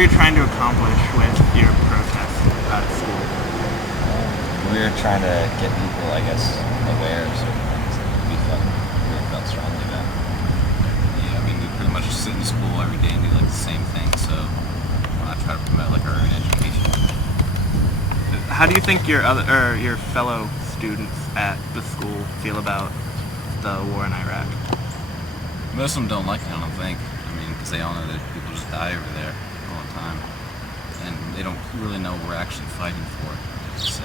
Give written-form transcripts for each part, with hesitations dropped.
were you trying to accomplish with your protest at school? We were trying to get people, I guess, aware of certain things that we felt strongly about. Yeah, I mean, we pretty much sit in school every day and do like the same thing, so why not try to promote like our own education? How do you think your fellow students at the school feel about the war in Iraq? Most of them don't like it, I don't think. I mean, because they all know that people just die over there all the time, and they don't really know what we're actually fighting for. So.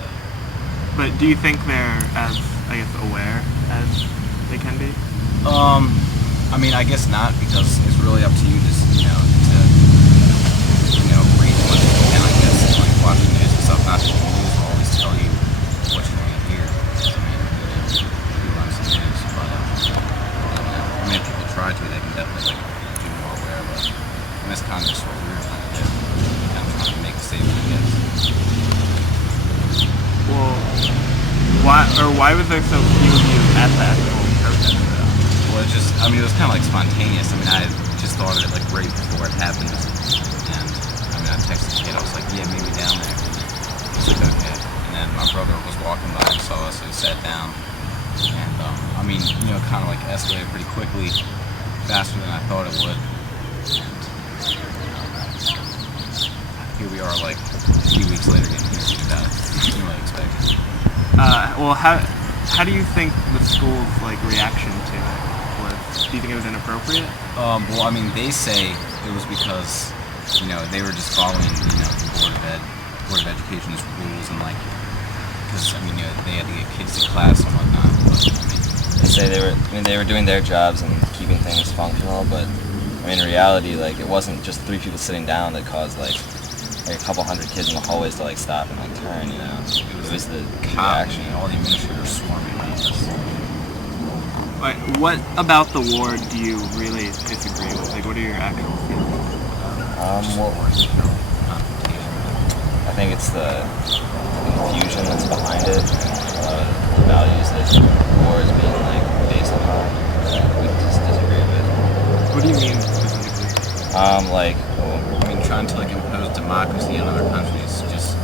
But do you think they're as, I guess, aware as they can be? I mean, I guess not, because it's really up to you to read as much as you can, I guess, like watching news and stuff. Not that the news will always tell you what you want to hear. I mean, who runs the news, but I mean, if people try to, they can definitely do more aware of it. And that's kind of just what we were trying to do. I'm trying to make a statement, I guess. Well, why was there so few of you at the actual protest? Well, it was kind of like spontaneous. I mean, I just thought of it like right before it happened, and I mean, I texted the kid. I was like, "Yeah, maybe down there." He's like, "Okay." And then my brother was walking by and saw us, so he sat down, and I mean, kind of like escalated pretty quickly, faster than I thought it would. And here we are, like a few weeks later, getting used about it. Didn't really expect it. Well, how do you think the school's reaction to it was? Do you think it was inappropriate? Well, I mean, they say it was because they were just following the Board of Education's rules, and because I mean they had to get kids to class and whatnot. But, They say they were doing their jobs and keeping things functional, but I mean in reality, it wasn't just 3 people sitting down that caused a couple hundred kids in the hallways to stop and turn. It was the reaction. All the administrators swarming around us. What about the war do you really disagree with? What are your actual feelings? I think it's the confusion that's behind it, and the values that war is being based upon. We just disagree with. What do you mean specifically? I mean, trying to impose democracy in other countries just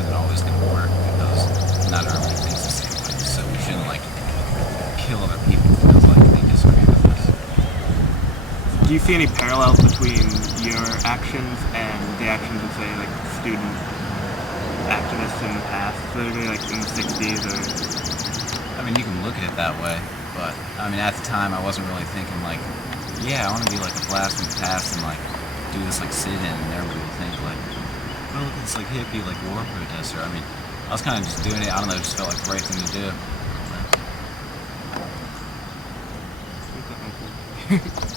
isn't always going to work, because not everybody thinks the same way. So we shouldn't kill other people because they disagree with us. Do you see any parallels between your actions and the actions of, say, student activists in the past, specifically in the 60s? Or I mean, you can look at it that way, but I mean, at the time, I wasn't really thinking yeah, I want to be a blast from the past and do this sit-in, and everybody would think oh, look, it's hippie war protester. I mean, I was kind of just doing it. I don't know, it just felt like the right thing to do.